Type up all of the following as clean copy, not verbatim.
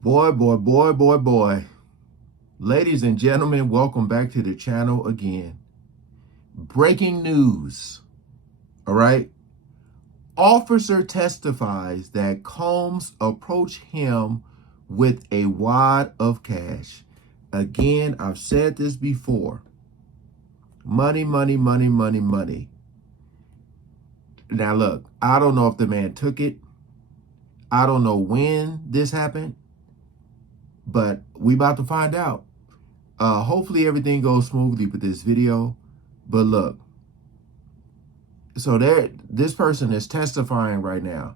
Boy, boy, boy, boy, boy. Ladies and gentlemen, welcome back to the channel again. Breaking news. All right. Officer testifies that Combs approached him with a wad of cash. Again, I've said this before. Money, money, money, money, money. Now look, I don't know if the man took it. I don't know when this happened, but we about to find out. Hopefully everything goes smoothly with this video. But look, so this person is testifying right now,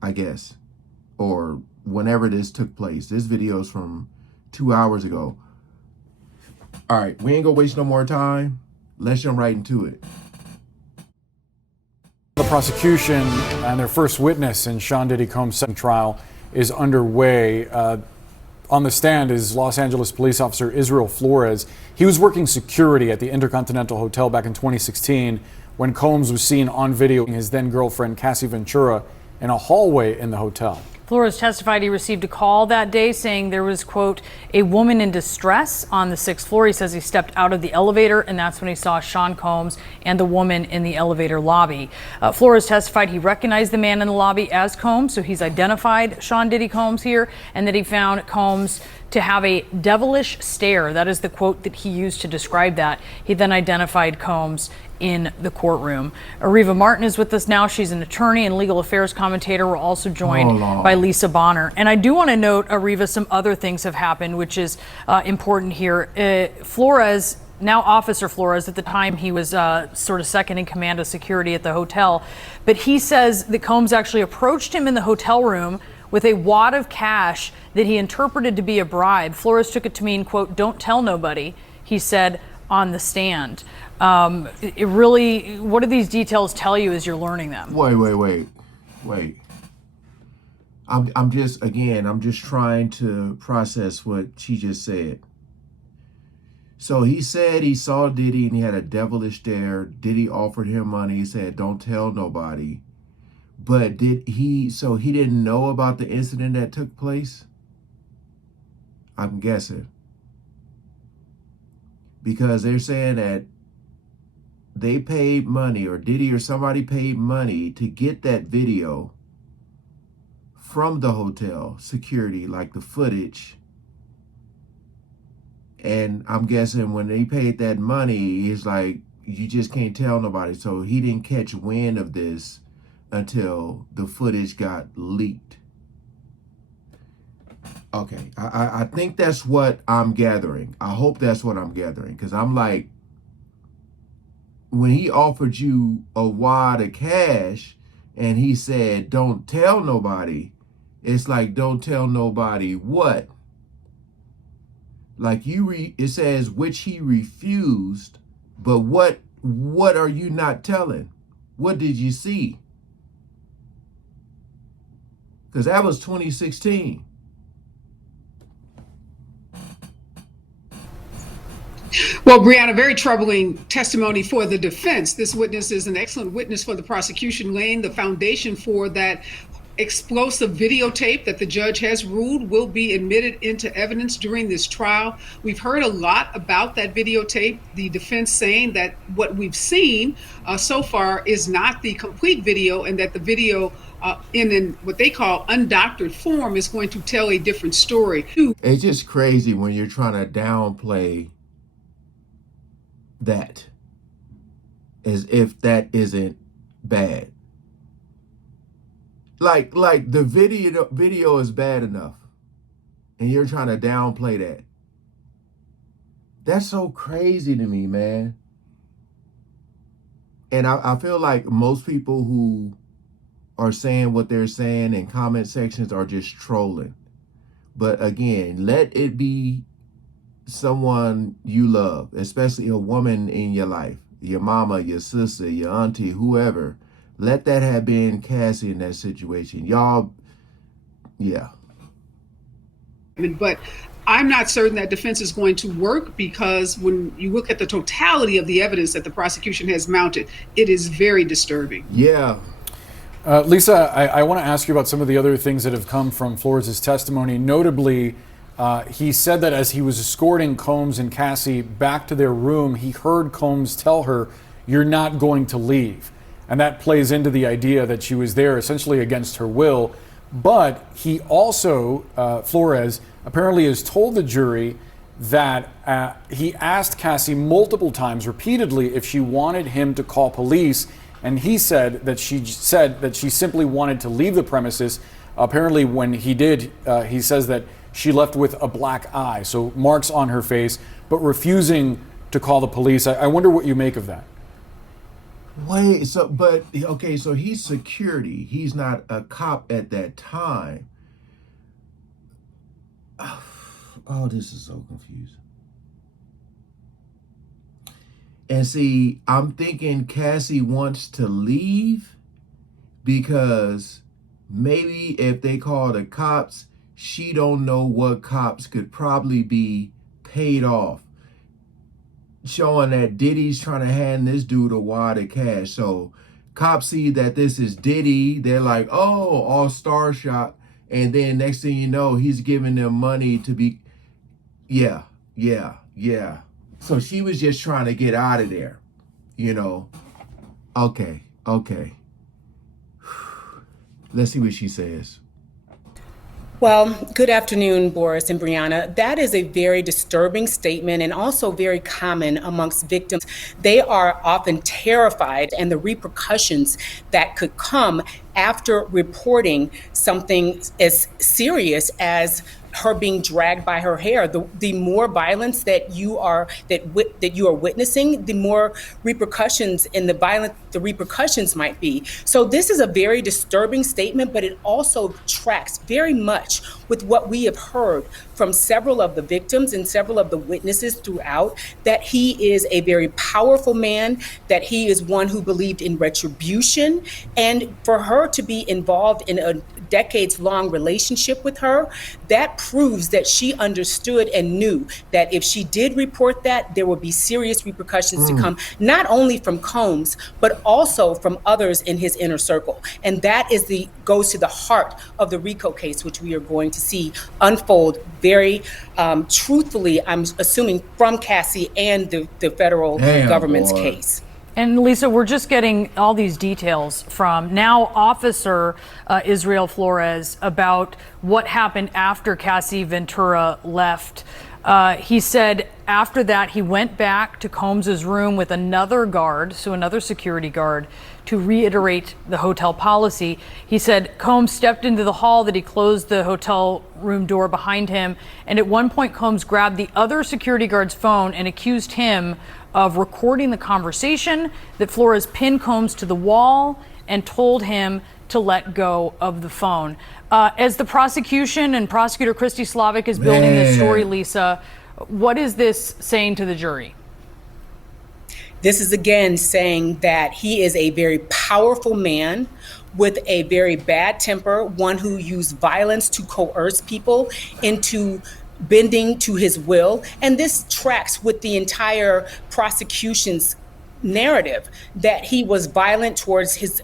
I guess, or whenever this took place. This video is from 2 hours ago. All right, we ain't gonna waste no more time. Let's jump right into it. The prosecution and their first witness in Sean Diddy Combs' second trial is underway. On the stand is Los Angeles police officer Israel Flores. He was working security at the Intercontinental Hotel back in 2016 when Combs was seen on video with his then girlfriend Cassie Ventura in a hallway in the hotel. Flores testified he received a call that day saying there was, quote, a woman in distress on the 6th floor. He says he stepped out of the elevator and that's when he saw Sean Combs and the woman in the elevator lobby. Flores testified he recognized the man in the lobby as Combs, so he's identified Sean Diddy Combs here, and that he found Combs to have a devilish stare. That is the quote that he used to describe that. He then identified Combs in the courtroom. Ariva Martin is with us now. She's an attorney and legal affairs commentator. We're also joined by Lisa Bonner. And I do want to note, Ariva, some other things have happened, which is important here. Flores, now Officer Flores, at the time he was sort of second in command of security at the hotel, but he says that Combs actually approached him in the hotel room with a wad of cash that he interpreted to be a bribe. Flores took it to mean, quote, don't tell nobody, he said on the stand. It really, what do these details tell you as you're learning them? Wait. I'm just trying to process what she just said. So he said he saw Diddy and he had a devilish stare. Diddy offered him money. He said, don't tell nobody. But so he didn't know about the incident that took place? I'm guessing. Because they're saying that they paid money, or Diddy or somebody paid money to get that video from the hotel security, like the footage. And I'm guessing when they paid that money, it's like, you just can't tell nobody. So he didn't catch wind of this until the footage got leaked. Okay, I think that's what I'm gathering. I hope that's what I'm gathering, because I'm like, when he offered you a wad of cash and he said, don't tell nobody, it's like, don't tell nobody what? Like it says, which he refused, but what are you not telling? What did you see? Because that was 2016. Well, Brianna, very troubling testimony for the defense. This witness is an excellent witness for the prosecution, laying the foundation for that explosive videotape that the judge has ruled will be admitted into evidence during this trial. We've heard a lot about that videotape, the defense saying that what we've seen so far is not the complete video, and that the video in what they call undoctored form is going to tell a different story. It's just crazy when you're trying to downplay that as if that isn't bad. Like the video is bad enough and you're trying to downplay that. That's so crazy to me, man. And I feel like most people who are saying what they're saying in comment sections are just trolling. But again, let it be someone you love, especially a woman in your life, your mama, your sister, your auntie, whoever. Let that have been Cassie in that situation. Y'all, yeah. But I'm not certain that defense is going to work, because when you look at the totality of the evidence that the prosecution has mounted, it is very disturbing. Yeah. Lisa, I want to ask you about some of the other things that have come from Flores' testimony. Notably, he said that as he was escorting Combs and Cassie back to their room, he heard Combs tell her, "You're not going to leave." And that plays into the idea that she was there essentially against her will. But he also, Flores, apparently has told the jury that he asked Cassie multiple times, repeatedly, if she wanted him to call police. And he said that she simply wanted to leave the premises. Apparently, when he did, he says that she left with a black eye, so marks on her face, but refusing to call the police. I wonder what you make of that. Wait, okay, so he's security. He's not a cop at that time. Oh, this is so confusing. And see, I'm thinking Cassie wants to leave because maybe if they call the cops, she don't know what cops could probably be paid off. Showing that Diddy's trying to hand this dude a wad of cash. So cops see that this is Diddy. They're like, oh, all starstruck. And then next thing you know, he's giving them money to be, yeah. So she was just trying to get out of there, you know. Okay. Let's see what she says. Well, good afternoon, Boris and Brianna. That is a very disturbing statement and also very common amongst victims. They are often terrified and the repercussions that could come after reporting something as serious as her being dragged by her hair. The more violence that you are witnessing, the more repercussions and the repercussions might be. So this is a very disturbing statement, but it also tracks very much with what we have heard from several of the victims and several of the witnesses throughout, that he is a very powerful man, that he is one who believed in retribution. And for her to be involved in a decades-long relationship with her, that proves that she understood and knew that if she did report that, there would be serious repercussions to come, not only from Combs, but also from others in his inner circle. And that goes to the heart of the RICO case, which we are going to see unfold very truthfully, I'm assuming, from Cassie and the federal government's case. And Lisa, we're just getting all these details from now Officer Israel Flores about what happened after Cassie Ventura left. He said after that he went back to Combs's room with another guard, so another security guard, to reiterate the hotel policy. He said Combs stepped into the hall, that he closed the hotel room door behind him, and at one point Combs grabbed the other security guard's phone and accused him of recording the conversation, that Flores pinned Combs to the wall and told him to let go of the phone. As the prosecution and prosecutor Christy Slavic is building this story, Lisa, what is this saying to the jury? This is again saying that he is a very powerful man with a very bad temper, one who used violence to coerce people into bending to his will. And this tracks with the entire prosecution's narrative that he was violent towards his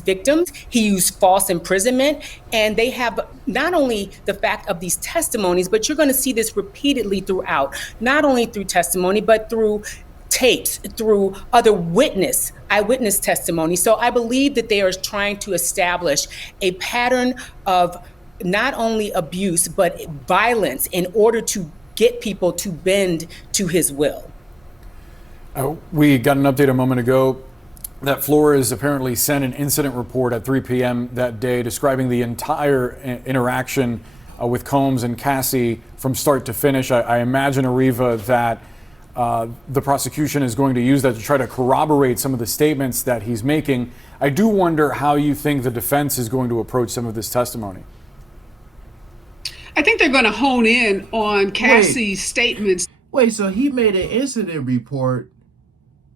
victims. He used false imprisonment, and they have not only the fact of these testimonies, but you're going to see this repeatedly throughout, not only through testimony, but through tapes, through other eyewitness testimony. So I believe that they are trying to establish a pattern of not only abuse, but violence in order to get people to bend to his will. We got an update a moment ago that Flores apparently sent an incident report at 3 p.m. that day describing the entire interaction with Combs and Cassie from start to finish. I imagine, Ariva, that the prosecution is going to use that to try to corroborate some of the statements that he's making. I do wonder how you think the defense is going to approach some of this testimony. I think they're going to hone in on Cassie's statements. Wait, so he made an incident report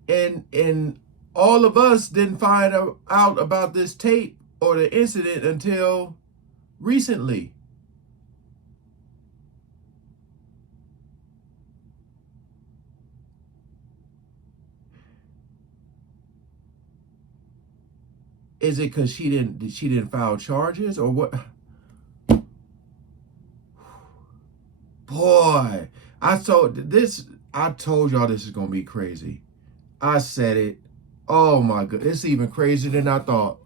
and all of us didn't find out about this tape or the incident until recently. Is it because she didn't file charges or what? Boy, I told y'all this is gonna be crazy. I said it. Oh my god, it's even crazier than I thought.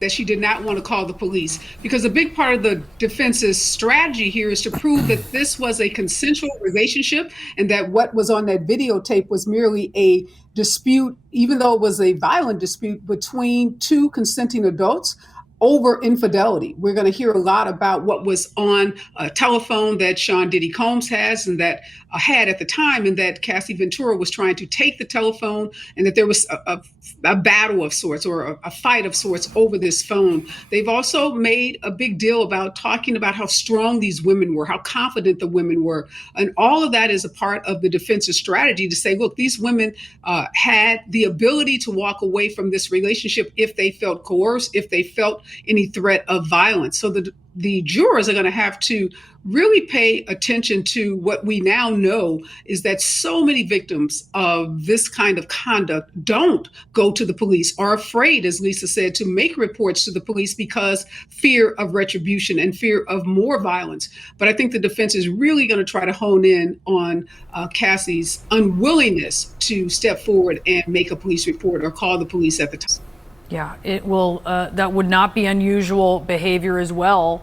That she did not want to call the police, because a big part of the defense's strategy here is to prove that this was a consensual relationship and that what was on that videotape was merely a dispute, even though it was a violent dispute between two consenting adults over infidelity. We're going to hear a lot about what was on a telephone that Sean Diddy Combs has and that had at the time, and that Cassie Ventura was trying to take the telephone, and that there was a battle of sorts or a fight of sorts over this phone. They've also made a big deal about talking about how strong these women were, how confident the women were. And all of that is a part of the defense's strategy to say, look, these women had the ability to walk away from this relationship if they felt coerced, if they felt any threat of violence. So the jurors are going to have to really pay attention to what we now know is that so many victims of this kind of conduct don't go to the police, are afraid, as Lisa said, to make reports to the police because fear of retribution and fear of more violence. But I think the defense is really going to try to hone in on Cassie's unwillingness to step forward and make a police report or call the police at the time. Yeah, it will. That would not be unusual behavior as well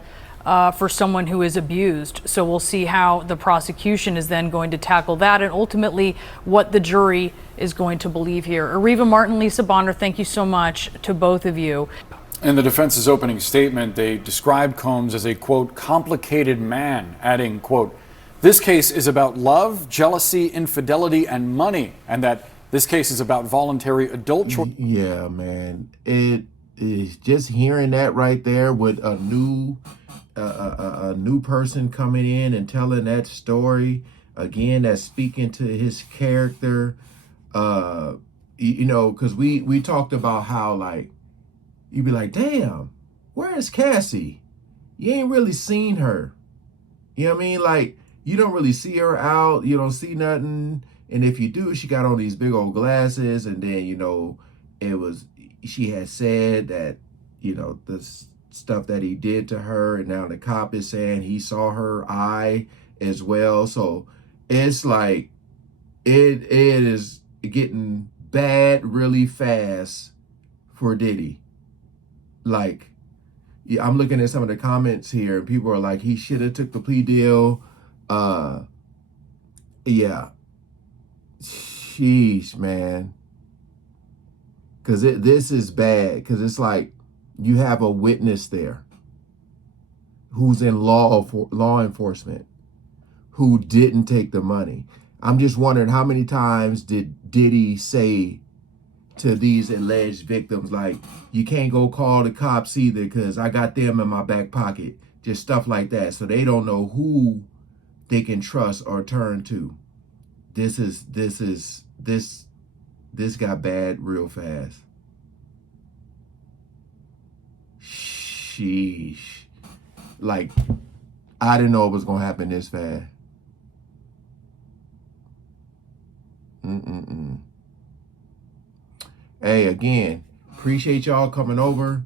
for someone who is abused. So we'll see how the prosecution is then going to tackle that, and ultimately what the jury is going to believe here. Ariva Martin, Lisa Bonner, thank you so much to both of you. In the defense's opening statement, they described Combs as a, quote, complicated man, adding, quote, this case is about love, jealousy, infidelity, and money, and that this case is about voluntary adult choice. Yeah, man. It is just hearing that right there with a new person coming in and telling that story again. That's speaking to his character. You know, because we talked about how, like, you'd be like, damn, where is Cassie? You ain't really seen her. You know what I mean? Like, you don't really see her out. You don't see nothing. And if you do, she got on these big old glasses. And then, you know, she had said that, you know, the stuff that he did to her. And now the cop is saying he saw her eye as well. So it's like, it is getting bad really fast for Diddy. Like, yeah, I'm looking at some of the comments here. And people are like, he should have took the plea deal. Yeah. Sheesh, man. Because this is bad. Because it's like you have a witness there who's in law enforcement who didn't take the money. I'm just wondering, how many times did Diddy say to these alleged victims, like, you can't go call the cops either because I got them in my back pocket. Just stuff like that. So they don't know who they can trust or turn to. This got bad real fast. Sheesh. Like, I didn't know it was going to happen this fast. Hey, again, appreciate y'all coming over.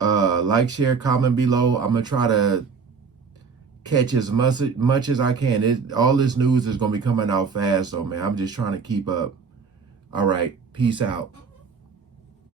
Like, share, comment below. I'm going to try to catch as much as I can. All this news is going to be coming out fast, so, man, I'm just trying to keep up. All right, peace out.